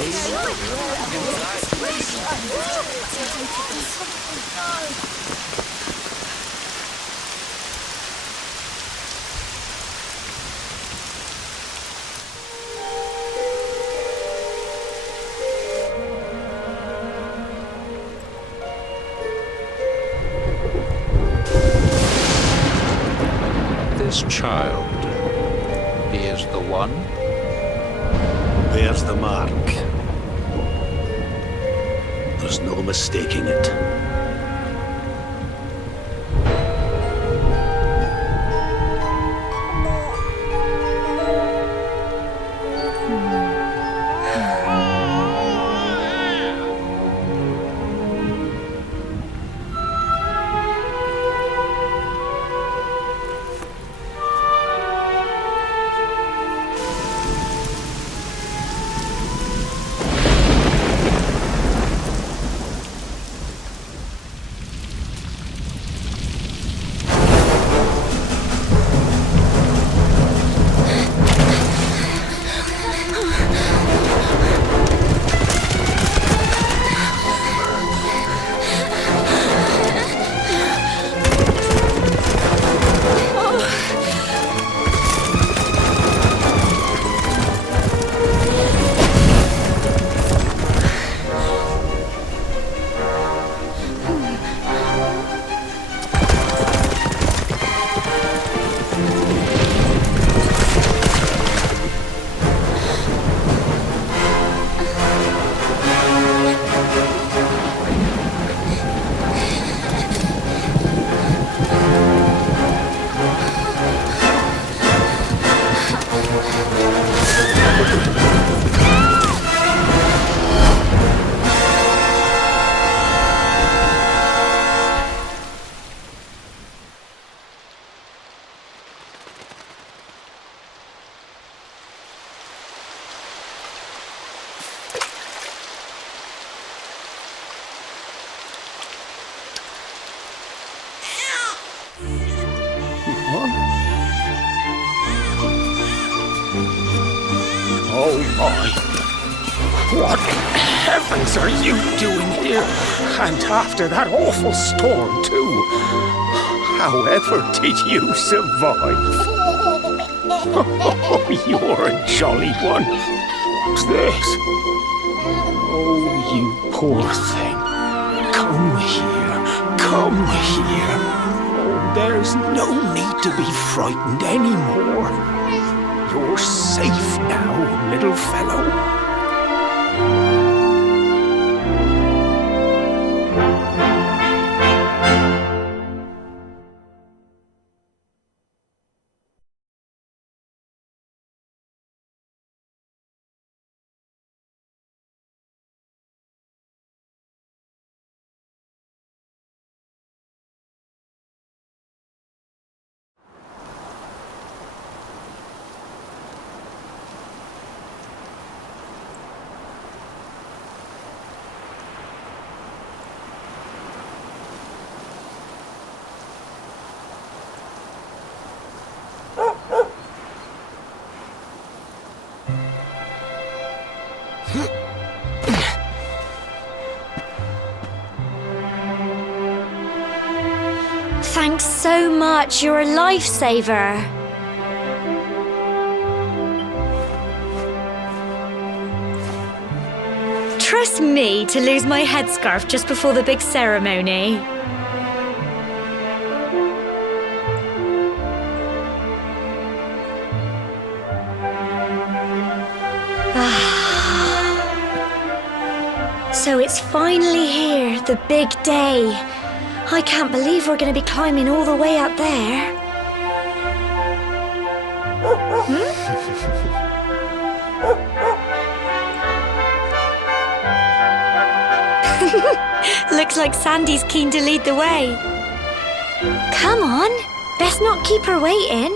This child, he is the one? Bears the mark. There's no mistaking it. Oh my! What in heavens are you doing here? And after that awful storm, too. However did you survive? Oh, you're a jolly one. What's this? Oh, you poor thing. Come here. Come here. Oh, there's no need to be frightened anymore. You're safe now, little fellow. Thanks so much, you're a lifesaver. Trust me to lose my headscarf just before the big ceremony. So it's finally here, the big day. I can't believe we're going to be climbing all the way up there. Looks like Sandy's keen to lead the way. Come on, best not keep her waiting.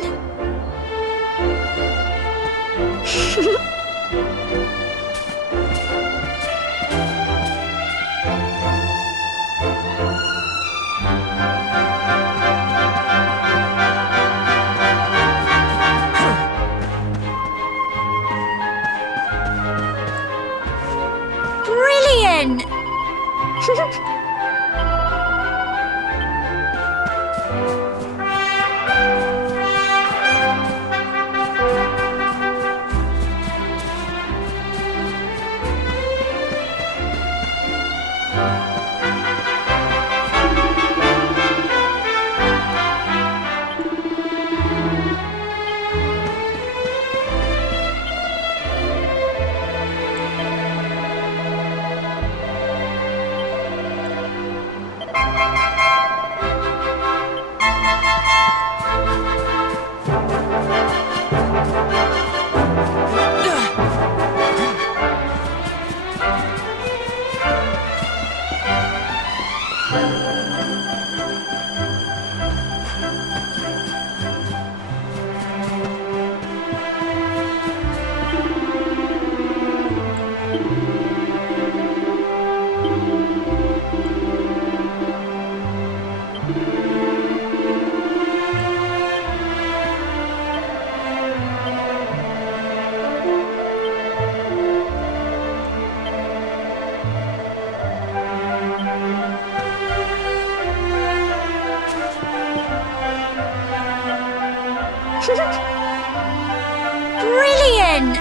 Brilliant!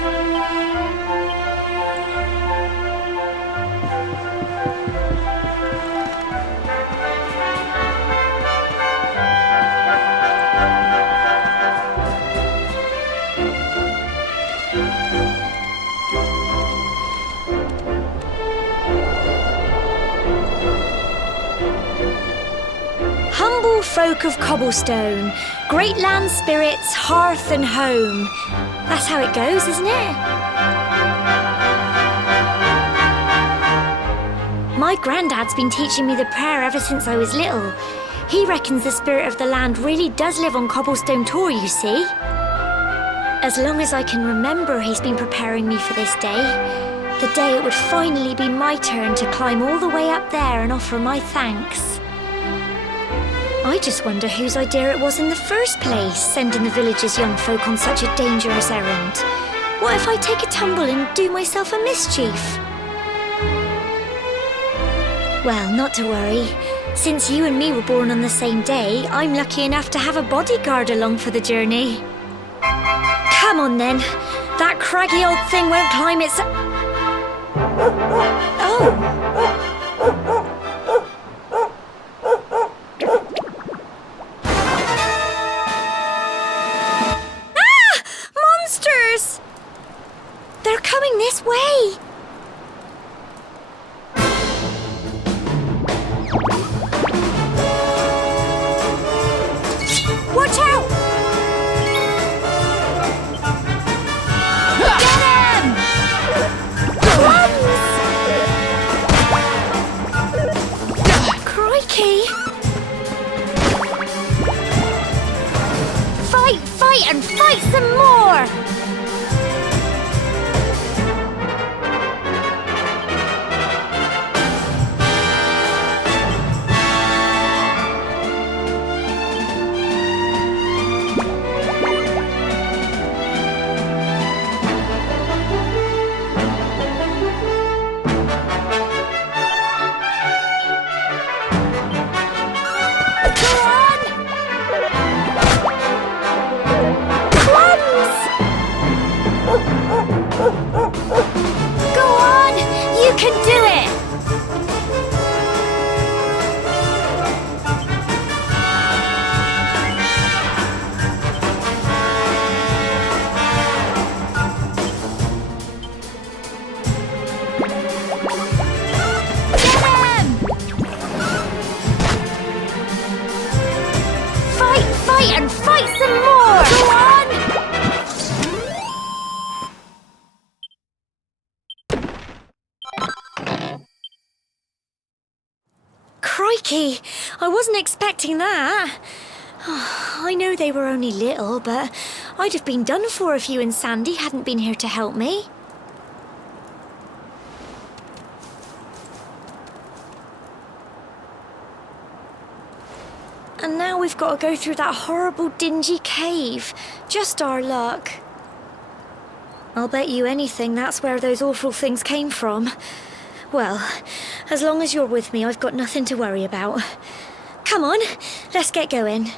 Humble folk of cobblestone, great land spirits, hearth and home. That's how it goes, isn't it? My granddad's been teaching me the prayer ever since I was little. He reckons the spirit of the land really does live on Cobblestone Tor, you see. As long as I can remember, he's been preparing me for this day. The day it would finally be my turn to climb all the way up there and offer my thanks. I just wonder whose idea it was in the first place, sending the village's young folk on such a dangerous errand. What if I take a tumble and do myself a mischief? Well, not to worry. Since you and me were born on the same day, I'm lucky enough to have a bodyguard along for the journey. Come on then. That craggy old thing won't climb its... Oh! They're coming this way! Watch out! Get him! Crikey! Fight and fight some more! And fight some more! Go on! Crikey! I wasn't expecting that. I know they were only little, but I'd have been done for if you and Sandy hadn't been here to help me. And now we've got to go through that horrible, dingy cave. Just our luck. I'll bet you anything that's where those awful things came from. Well, as long as you're with me, I've got nothing to worry about. Come on, let's get going.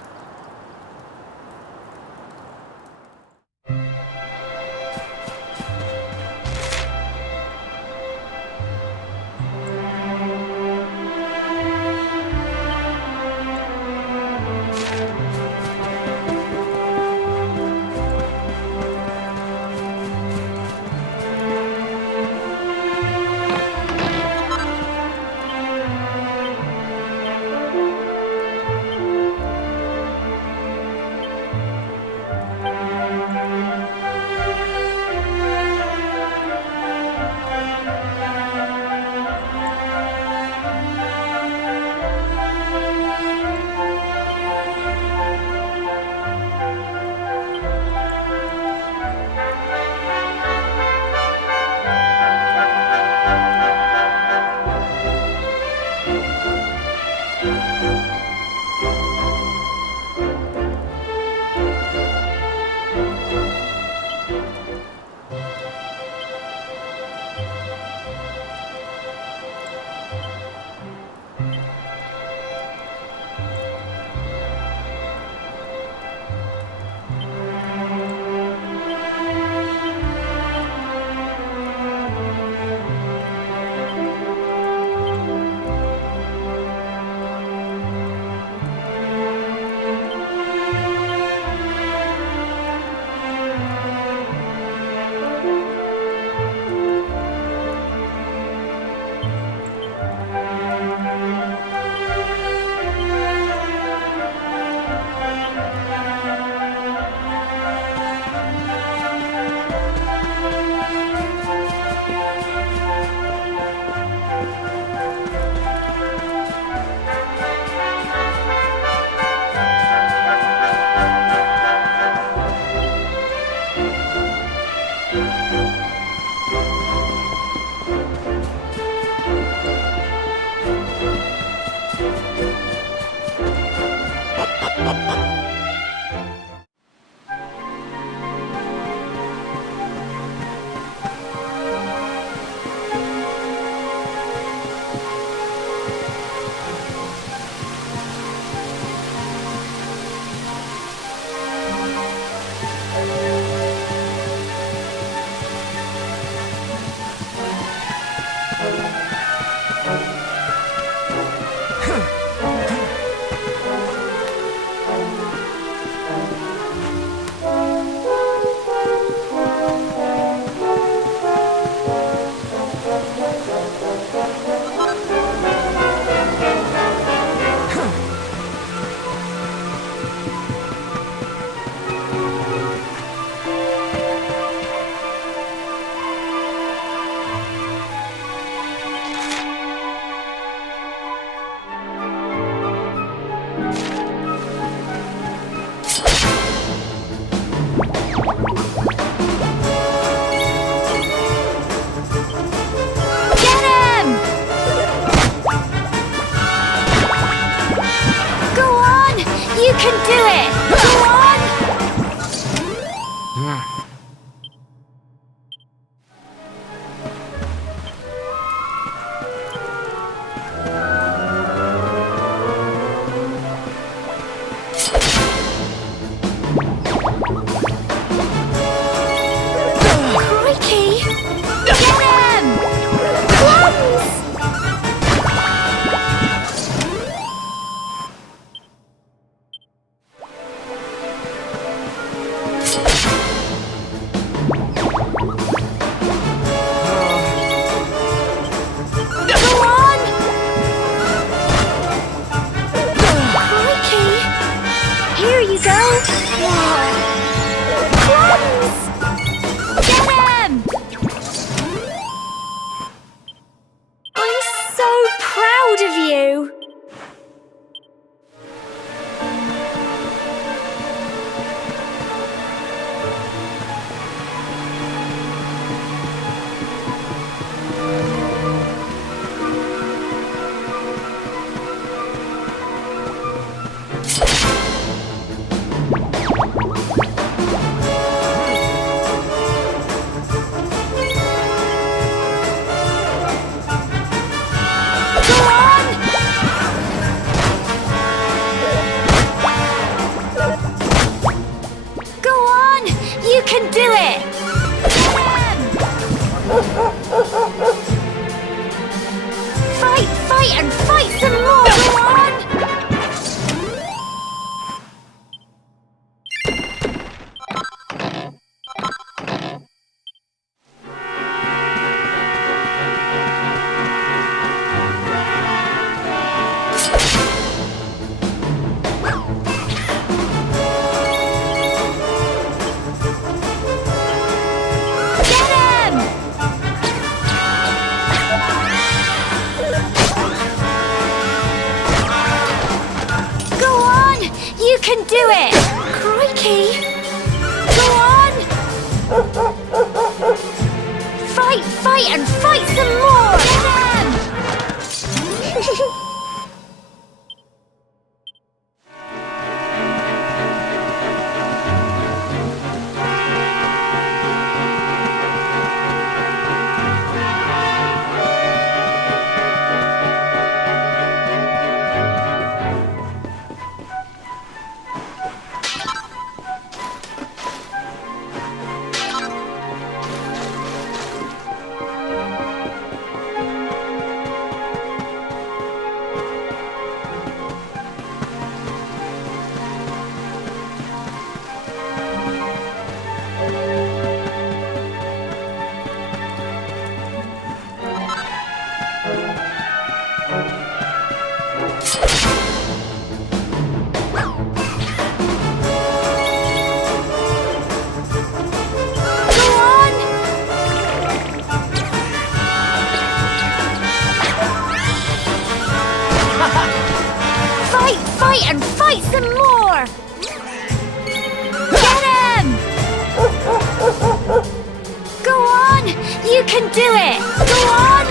do it! Go on!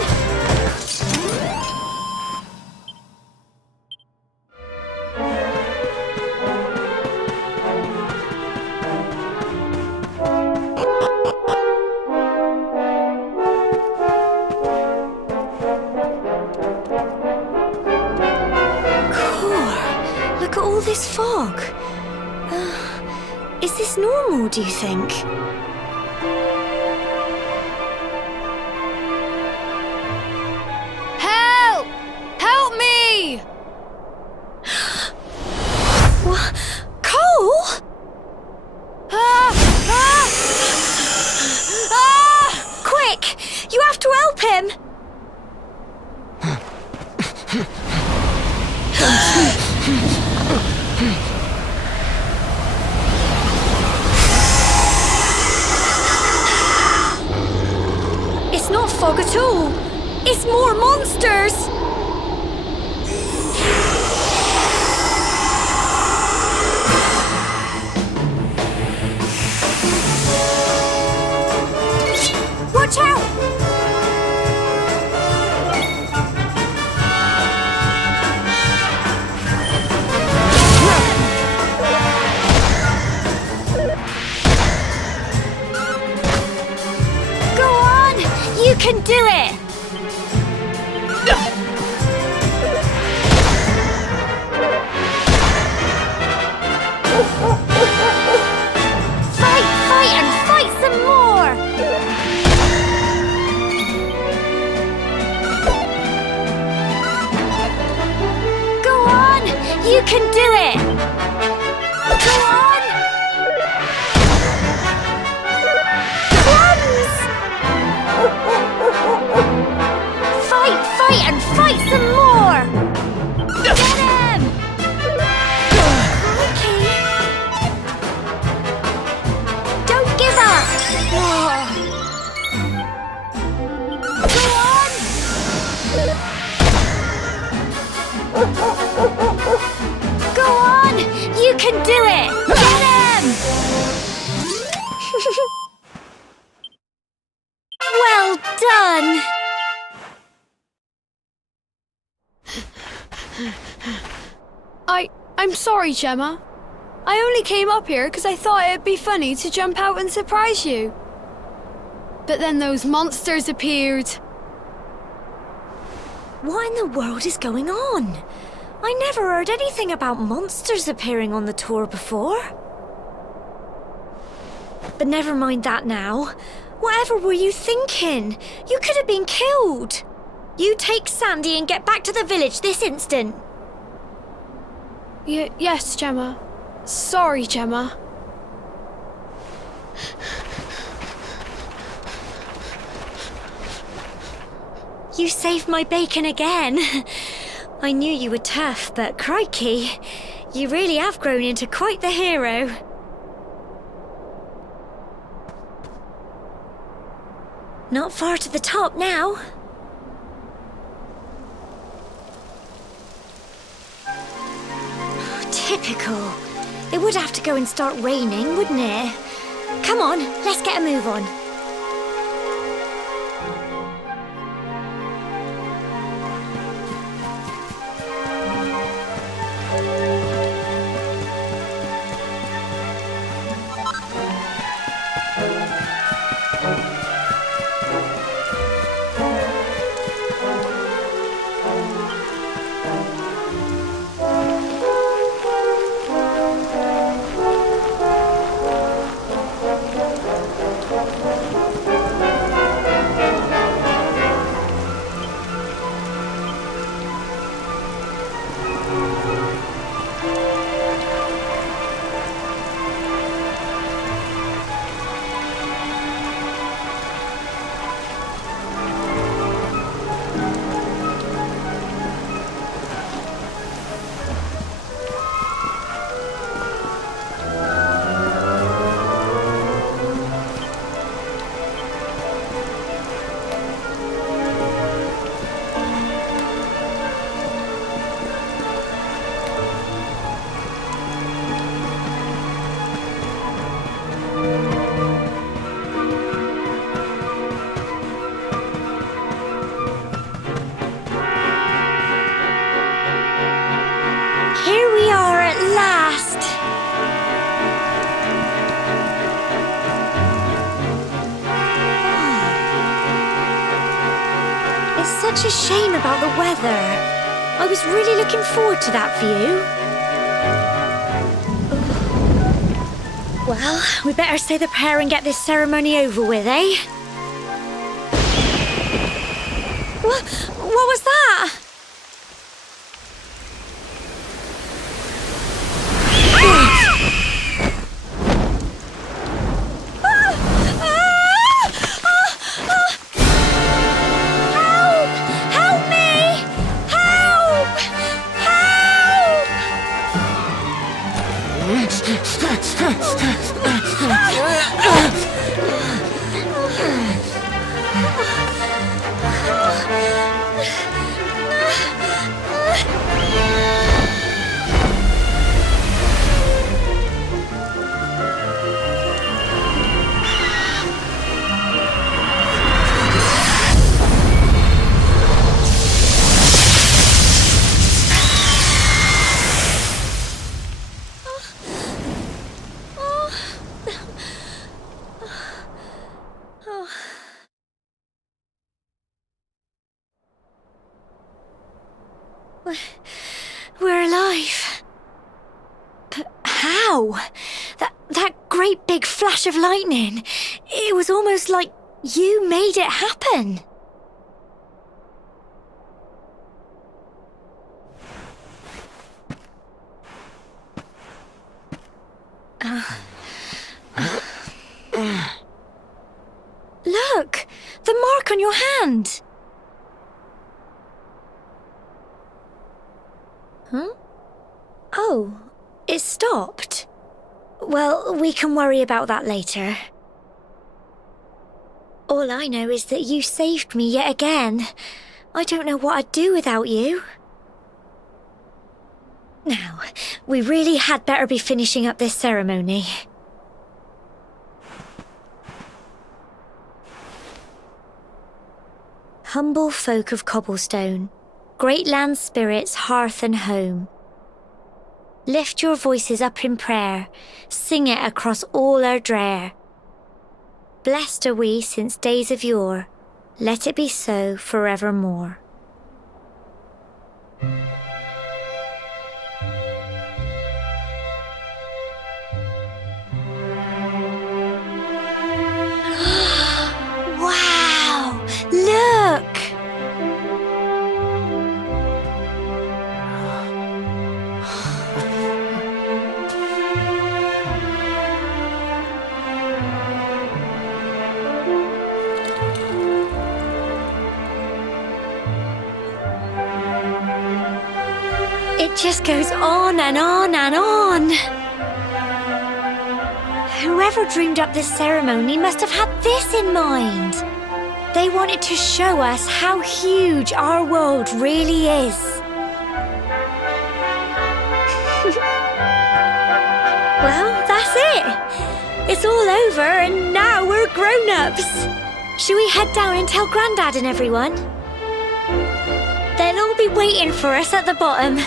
Look at all this fog. Is this normal, do you think? Help! Help me! What? Cole? Ah! Ah! Ah! Quick! You have to help him! It's not fog at all. It's more monsters. Watch out! Go on! You can do it! Fight, fight, and fight some more! Go on! You can do it! Go on! Crumbs! Fight, fight, and fight some more! Get him! Okay. Don't give up! Go on! Go on! You can do it! Get him! Well done! I'm sorry, Gemma. I only came up here because I thought it'd be funny to jump out and surprise you. But then those monsters appeared. What in the world is going on? I never heard anything about monsters appearing on the tour before. But never mind that now. Whatever were you thinking? You could have been killed. You take Sandy and get back to the village this instant. Yes, Gemma. Sorry, Gemma. You saved my bacon again. I knew you were tough, but crikey, you really have grown into quite the hero. Not far to the top now. Typical. It would have to go and start raining, wouldn't it? Come on, let's get a move on. such a shame about the weather. I was really looking forward to that view. Well, we better say the prayer and get this ceremony over with, eh? What was that? Help me! Help! We're alive. But how? That great big flash of lightning. It was almost like you made it happen. Look! The mark on your hand! Huh? Oh, it stopped. Well, we can worry about that later. All I know is that you saved me yet again. I don't know what I'd do without you. Now, we really had better be finishing up this ceremony. Humble folk of Cobblestone, great land spirits, hearth and home. Lift your voices up in prayer, sing it across all our drear. Blessed are we since days of yore, let it be so forevermore. Wow! Look! It just goes on and on and on. Whoever dreamed up this ceremony must have had this in mind. They wanted to show us how huge our world really is. Well, that's it. It's all over and now we're grown-ups. Shall we head down and tell Grandad and everyone? They'll all be waiting for us at the bottom.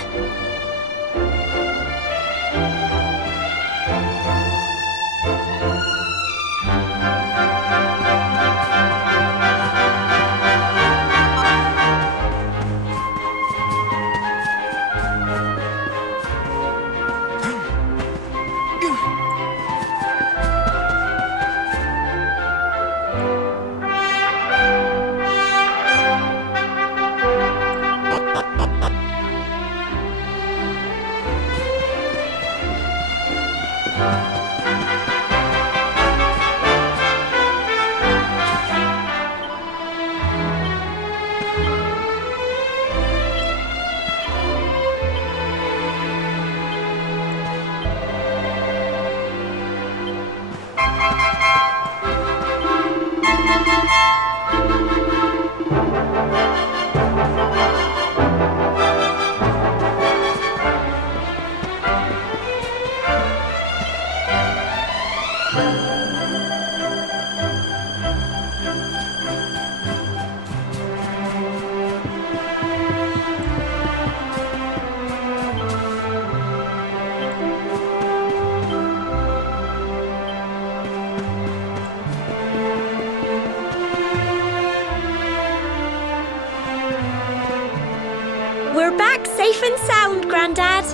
safe and sound, Grandad.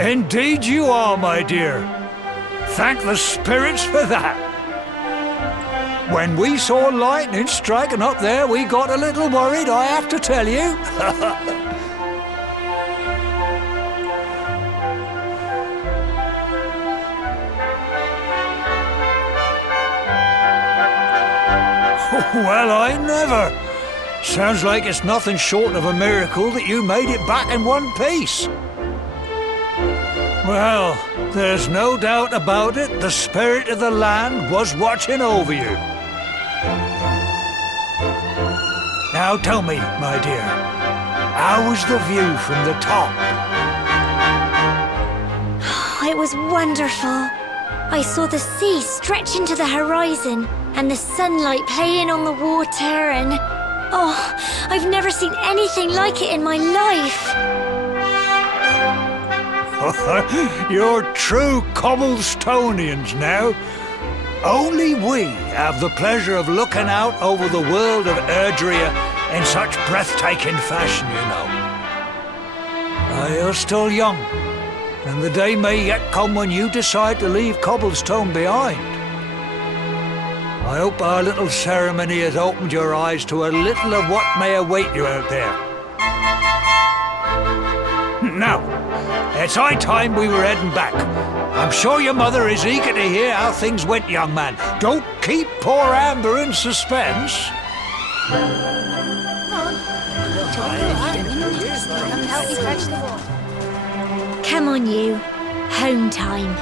Indeed you are, my dear. Thank the spirits for that. When we saw lightning striking up there, we got a little worried, I have to tell you. Well, I never. Sounds like it's nothing short of a miracle that you made it back in one piece. Well, there's no doubt about it, the spirit of the land was watching over you. Now tell me, my dear, how was the view from the top? It was wonderful. I saw the sea stretch into the horizon and the sunlight playing on the water and... Oh, I've never seen anything like it in my life. You're true Cobblestonians now. Only we have the pleasure of looking out over the world of Erdrea in such breathtaking fashion, you know. You're still young, and the day may yet come when you decide to leave Cobblestone behind. I hope our little ceremony has opened your eyes to a little of what may await you out there. Now, it's high time we were heading back. I'm sure your mother is eager to hear how things went, young man. Don't keep poor Amber in suspense. Come on, you. Home time.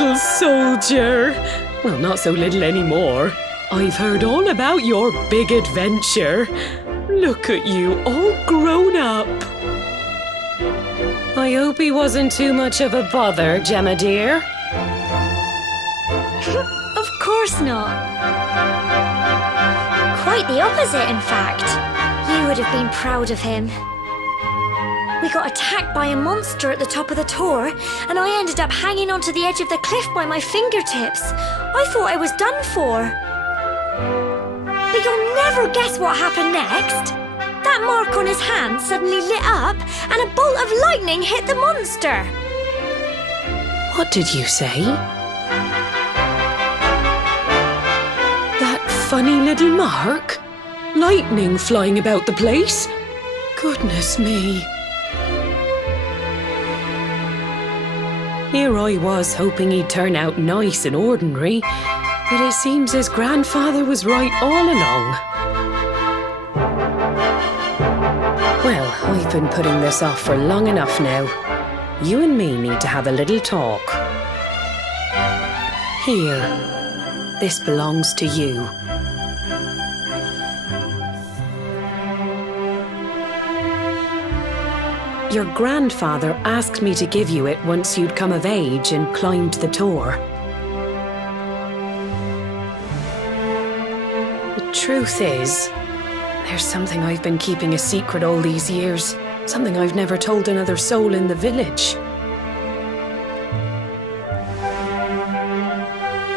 little soldier. Well, not so little anymore. I've heard all about your big adventure. Look at you, all grown up. I hope he wasn't too much of a bother, Gemma dear. Of course not. Quite the opposite, in fact. You would have been proud of him. We got attacked by a monster at the top of the tor, and I ended up hanging onto the edge of the cliff by my fingertips. I thought I was done for. But you'll never guess what happened next. That mark on his hand suddenly lit up, and a bolt of lightning hit the monster. What did you say? That funny little mark? Lightning flying about the place? Goodness me. Here I was hoping he'd turn out nice and ordinary, but it seems his grandfather was right all along. Well, I've been putting this off for long enough now. You and me need to have a little talk. Here, this belongs to you. Your grandfather asked me to give you it once you'd come of age and climbed the tor. The truth is, there's something I've been keeping a secret all these years. Something I've never told another soul in the village.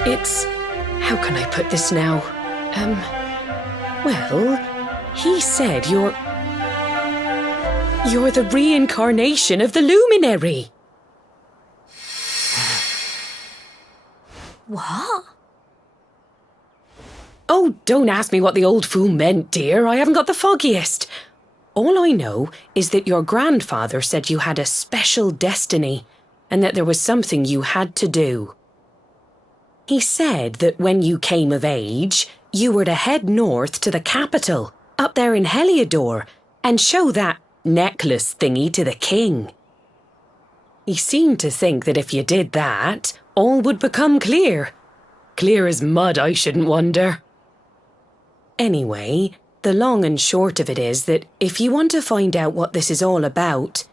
It's... how can I put this now? Well, he said you're the reincarnation of the luminary. What? Oh, don't ask me what the old fool meant, dear. I haven't got the foggiest. All I know is that your grandfather said you had a special destiny and that there was something you had to do. He said that when you came of age, you were to head north to the capital, up there in Heliodor, and show that necklace thingy to the king. He seemed to think that if you did that, all would become clear. Clear as mud, I shouldn't wonder. Anyway, the long and short of it is that if you want to find out what this is all about,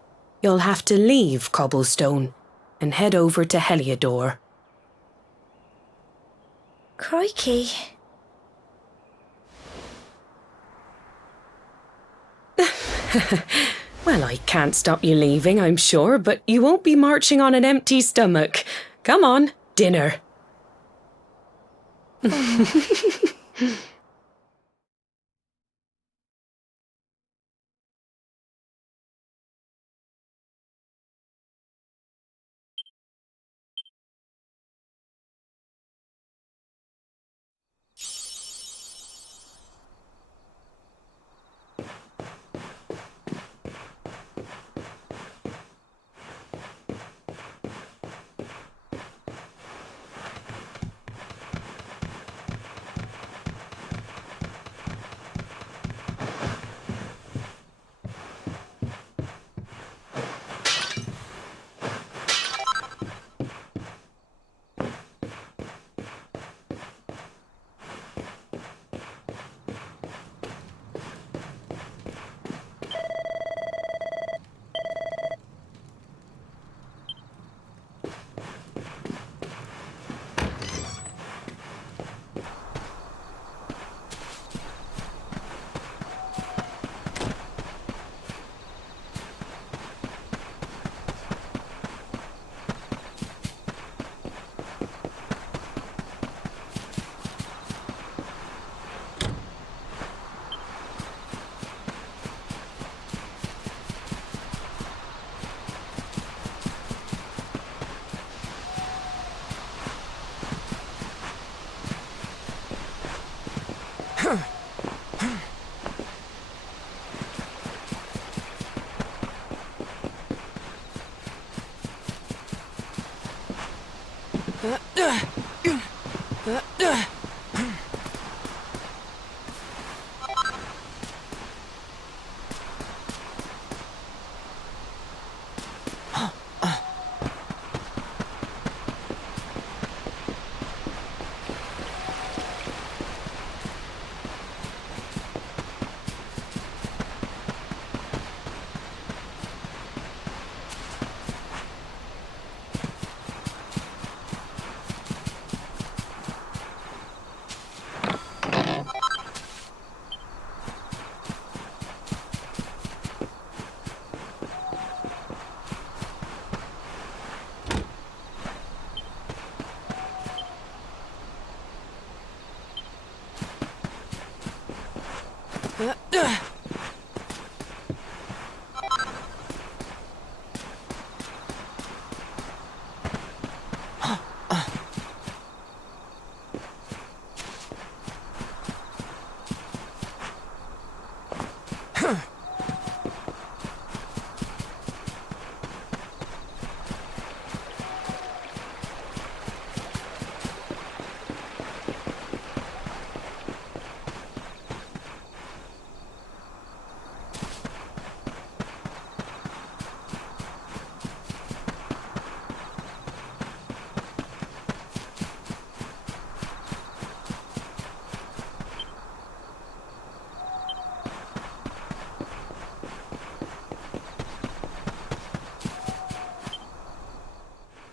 you'll have to leave Cobblestone and head over to Heliodor. Crikey. Well, I can't stop you leaving, I'm sure, but you won't be marching on an empty stomach. Come on, dinner.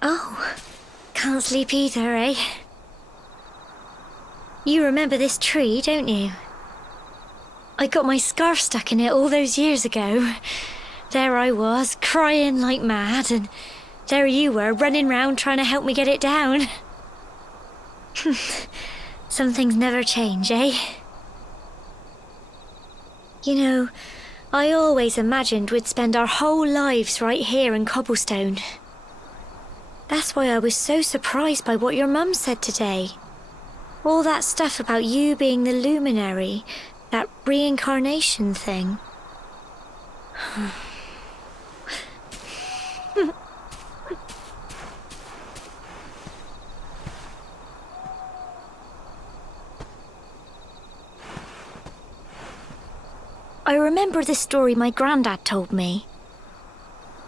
Oh, can't sleep either, eh? You remember this tree, don't you? I got my scarf stuck in it all those years ago. There I was, crying like mad, and there you were, running round trying to help me get it down. Some things never change, eh? You know, I always imagined we'd spend our whole lives right here in Cobblestone. That's why I was so surprised by what your mum said today. All that stuff about you being the luminary, that reincarnation thing. I remember the story my granddad told me.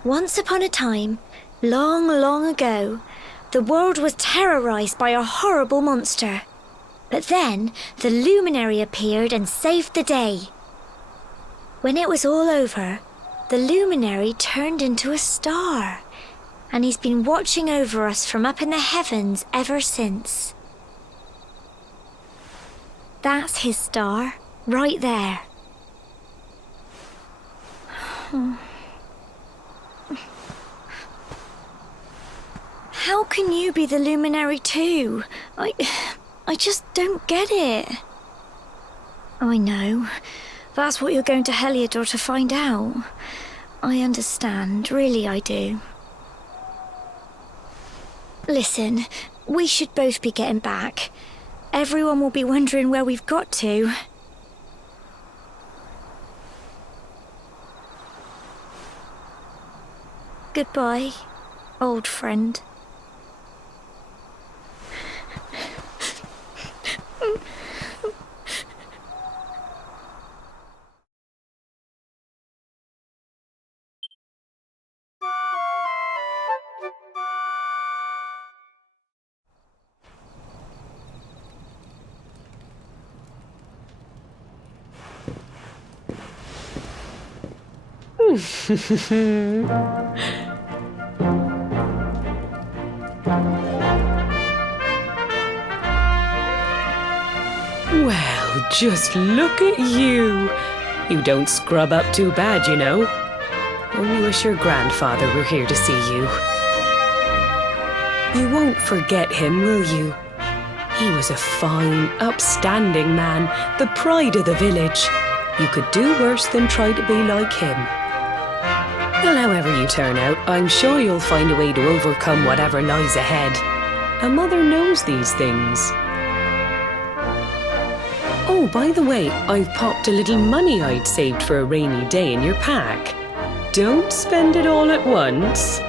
Once upon a time, long, long ago, the world was terrorized by a horrible monster. But then the luminary appeared and saved the day. When it was all over, the luminary turned into a star, and he's been watching over us from up in the heavens ever since. That's his star, right there. How can you be the luminary too? I just don't get it. I know. That's what you're going to Heliodor to find out. I understand, really I do. Listen, we should both be getting back. Everyone will be wondering where we've got to. Goodbye, old friend. Well, just look at you. You don't scrub up too bad, you know. Only wish your grandfather were here to see you. You won't forget him, will you? He was a fine, upstanding man, the pride of the village. You could do worse than try to be like him. Well, however you turn out, I'm sure you'll find a way to overcome whatever lies ahead. A mother knows these things. Oh, by the way, I've popped a little money I'd saved for a rainy day in your pack. Don't spend it all at once.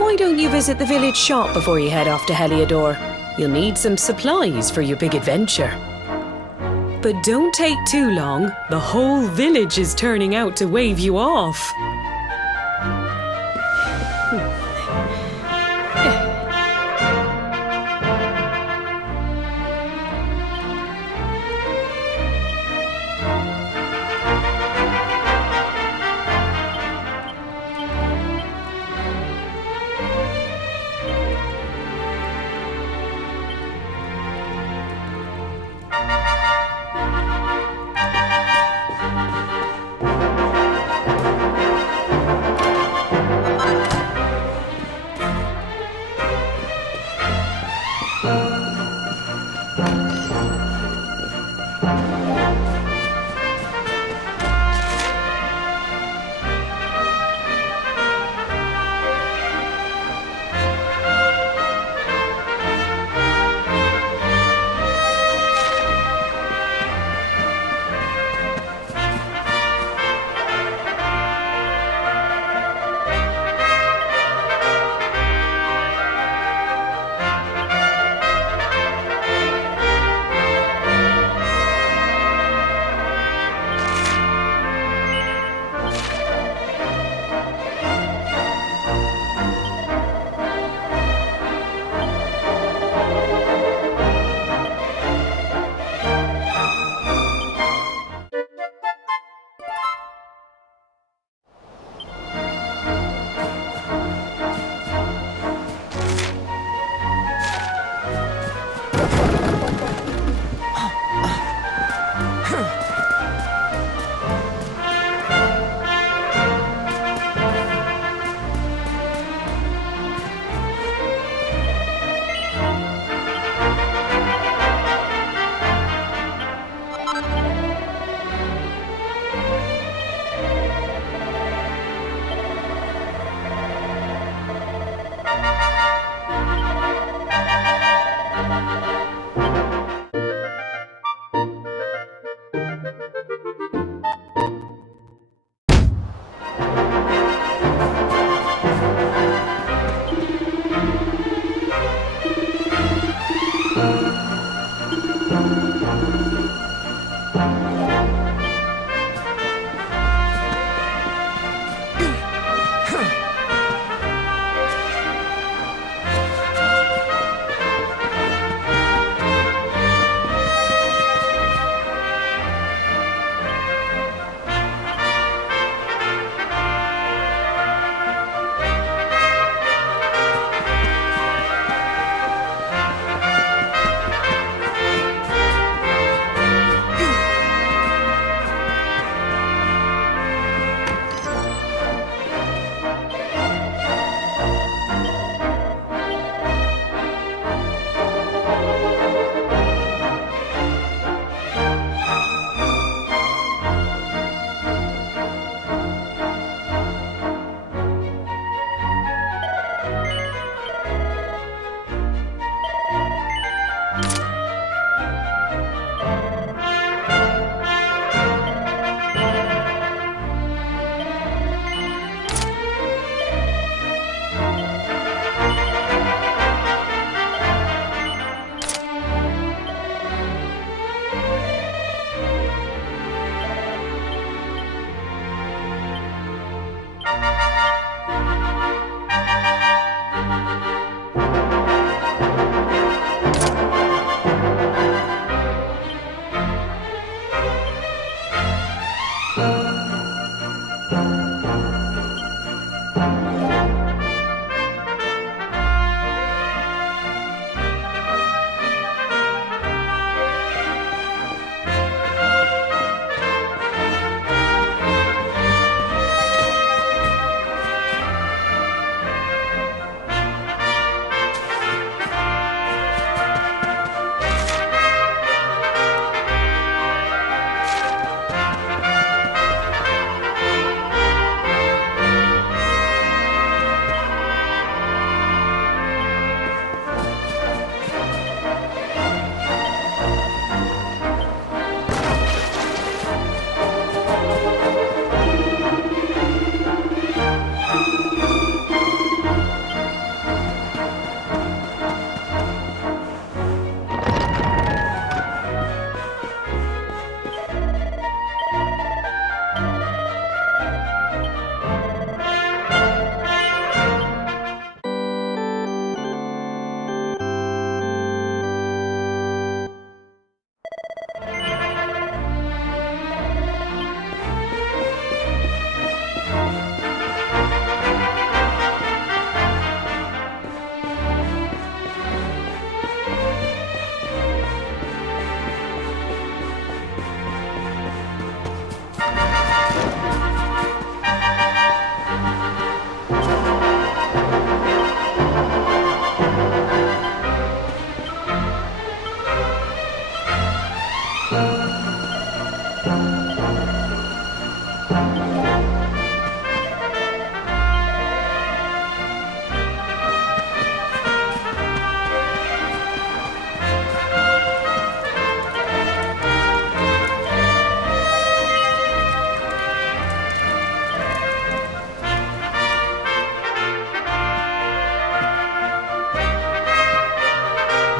Why don't you visit the village shop before you head off to Heliodor? You'll need some supplies for your big adventure. But don't take too long. The whole village is turning out to wave you off.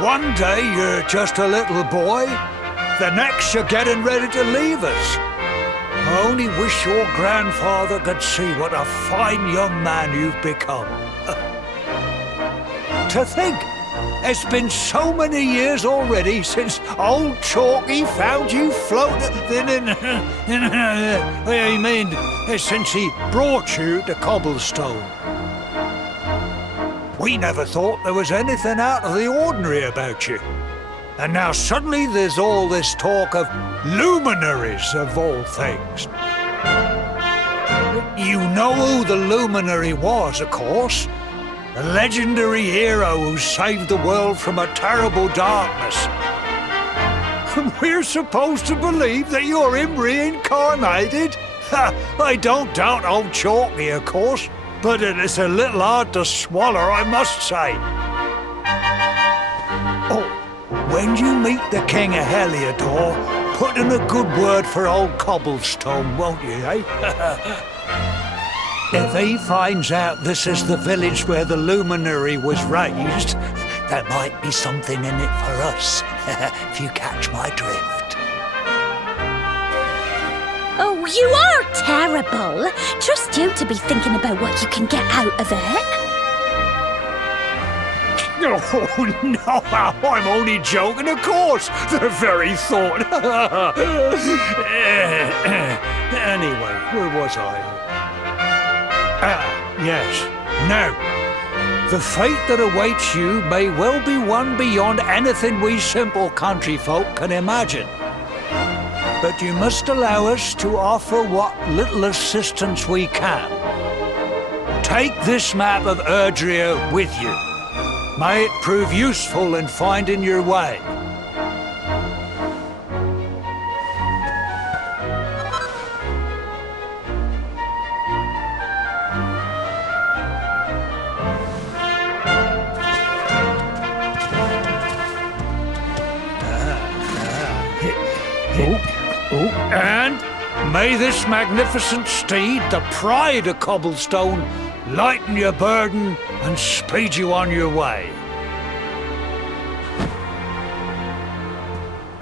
One day you're just a little boy, the next you're getting ready to leave us. I only wish your grandfather could see what a fine young man you've become. To think, it's been so many years already since old Chalky found you floating I mean, since he brought you to Cobblestone. We never thought there was anything out of the ordinary about you. And now suddenly there's all this talk of luminaries of all things. You know who the luminary was, of course. The legendary hero who saved the world from a terrible darkness. And we're supposed to believe that you're him reincarnated? I don't doubt old Chalky, of course, but it's a little hard to swallow, I must say. Oh, when you meet the King of Heliodor, put in a good word for old Cobblestone, won't you, eh? If he finds out this is the village where the luminary was raised, there might be something in it for us, if you catch my drift. Oh, you are terrible. Trust you to be thinking about what you can get out of it. Oh, no, I'm only joking, of course. The very thought. Anyway, where was I? Yes. Now, the fate that awaits you may well be one beyond anything we simple country folk can imagine. But you must allow us to offer what little assistance we can. Take this map of Erdrea with you. May it prove useful in finding your way. And may this magnificent steed, the pride of Cobblestone, lighten your burden and speed you on your way.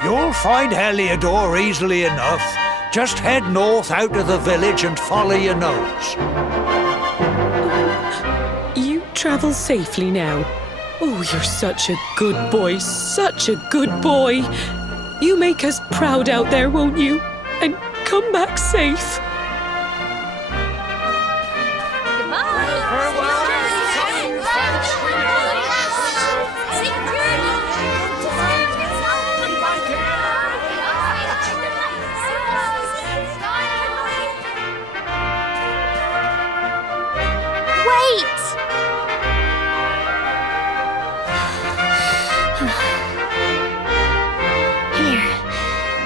You'll find Heliodor easily enough. Just head north out of the village and follow your nose. You travel safely now. Oh, you're such a good boy, such a good boy. You make us proud out there, won't you? And come back safe.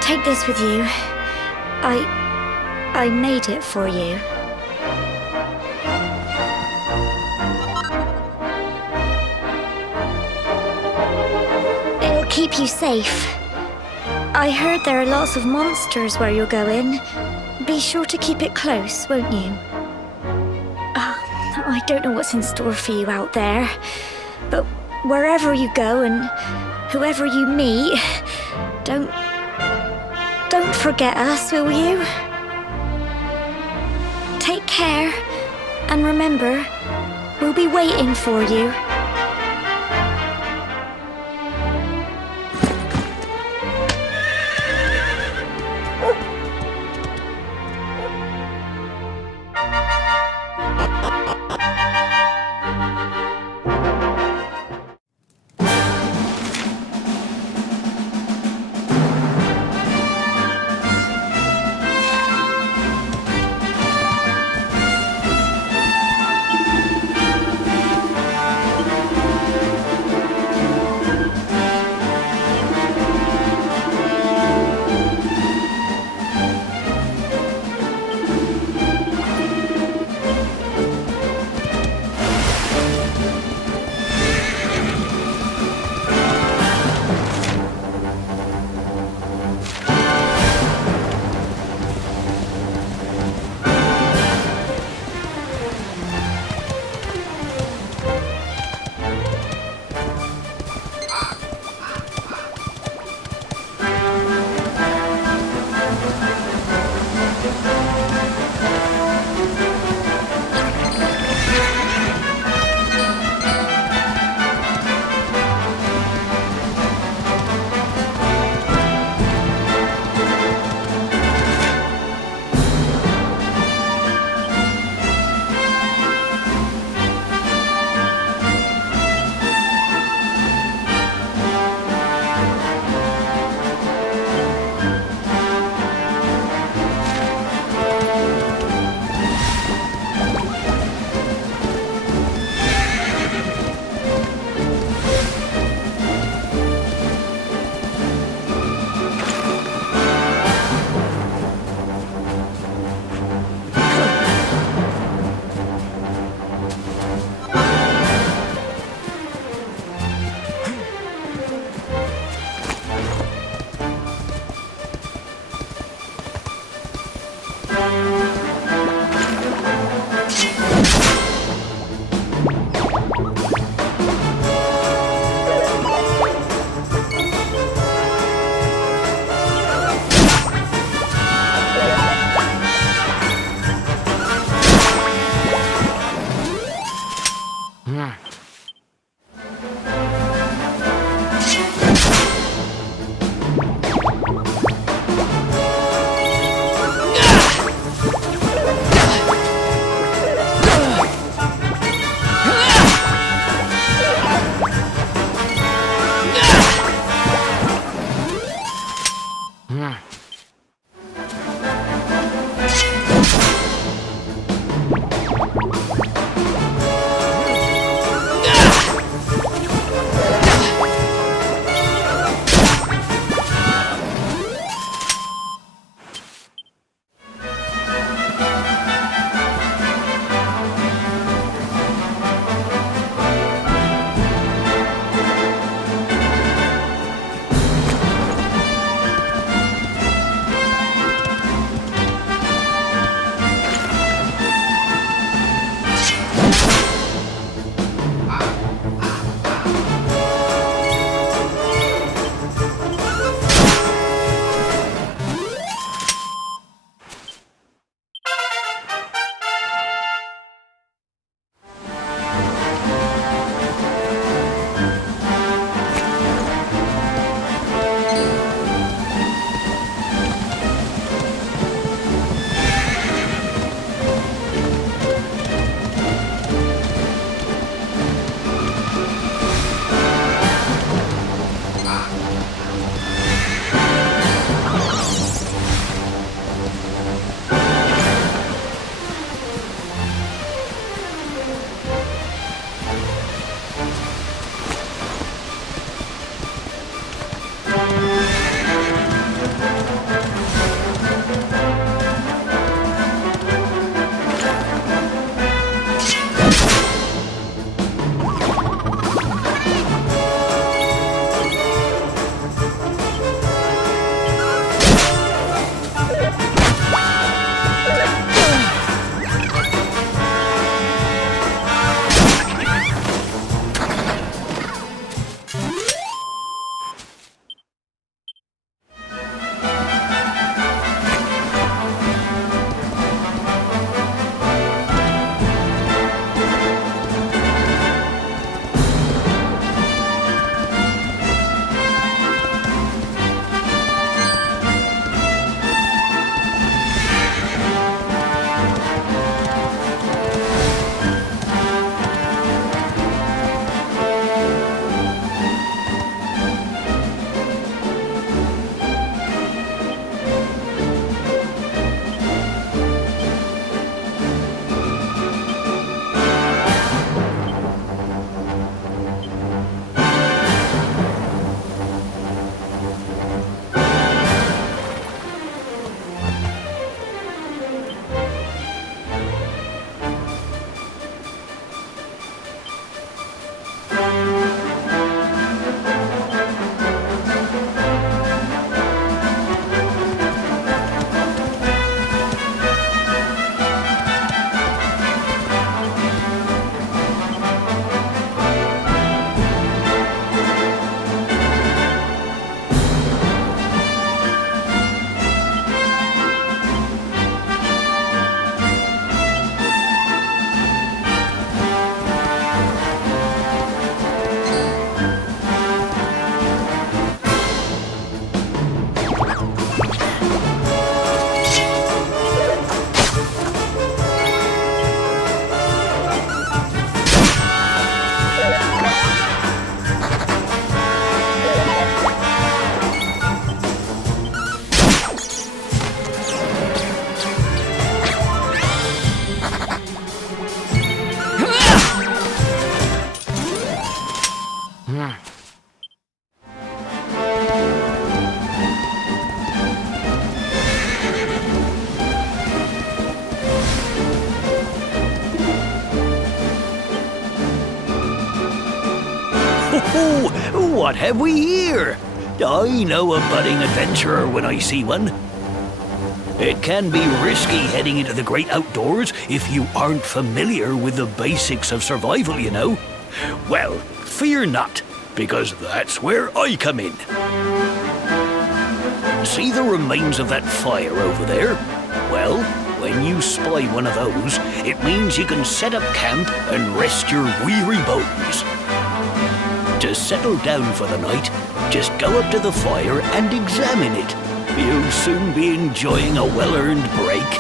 Take this with you. I made it for you. It'll keep you safe. I heard there are lots of monsters where you're going. Be sure to keep it close, won't you? I don't know what's in store for you out there, but wherever you go and whoever you meet, don't forget us, will you? Take care, and remember, we'll be waiting for you. What have we here? I know a budding adventurer when I see one. It can be risky heading into the great outdoors if you aren't familiar with the basics of survival, you know. Well, fear not, because that's where I come in. See the remains of that fire over there? Well, when you spy one of those, it means you can set up camp and rest your weary bones. To settle down for the night, just go up to the fire and examine it. You'll soon be enjoying a well-earned break.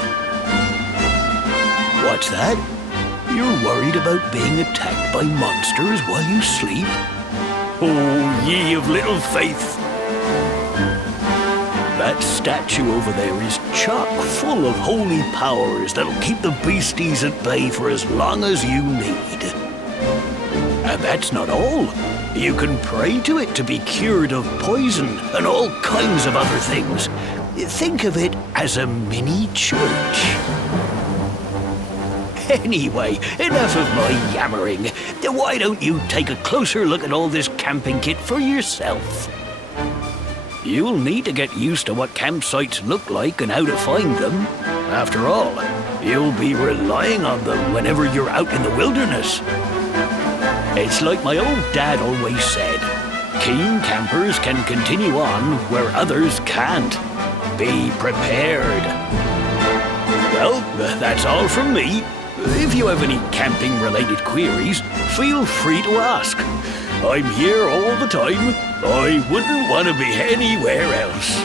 What's that? You're worried about being attacked by monsters while you sleep? Oh, ye of little faith! That statue over there is chock full of holy powers that'll keep the beasties at bay for as long as you need. And that's not all. You can pray to it to be cured of poison and all kinds of other things. Think of it as a mini church. Anyway, enough of my yammering. Why don't you take a closer look at all this camping kit for yourself? You'll need to get used to what campsites look like and how to find them. After all, you'll be relying on them whenever you're out in the wilderness. It's like my old dad always said, keen campers can continue on where others can't. Be prepared. Well, that's all from me. If you have any camping-related queries, feel free to ask. I'm here all the time. I wouldn't want to be anywhere else.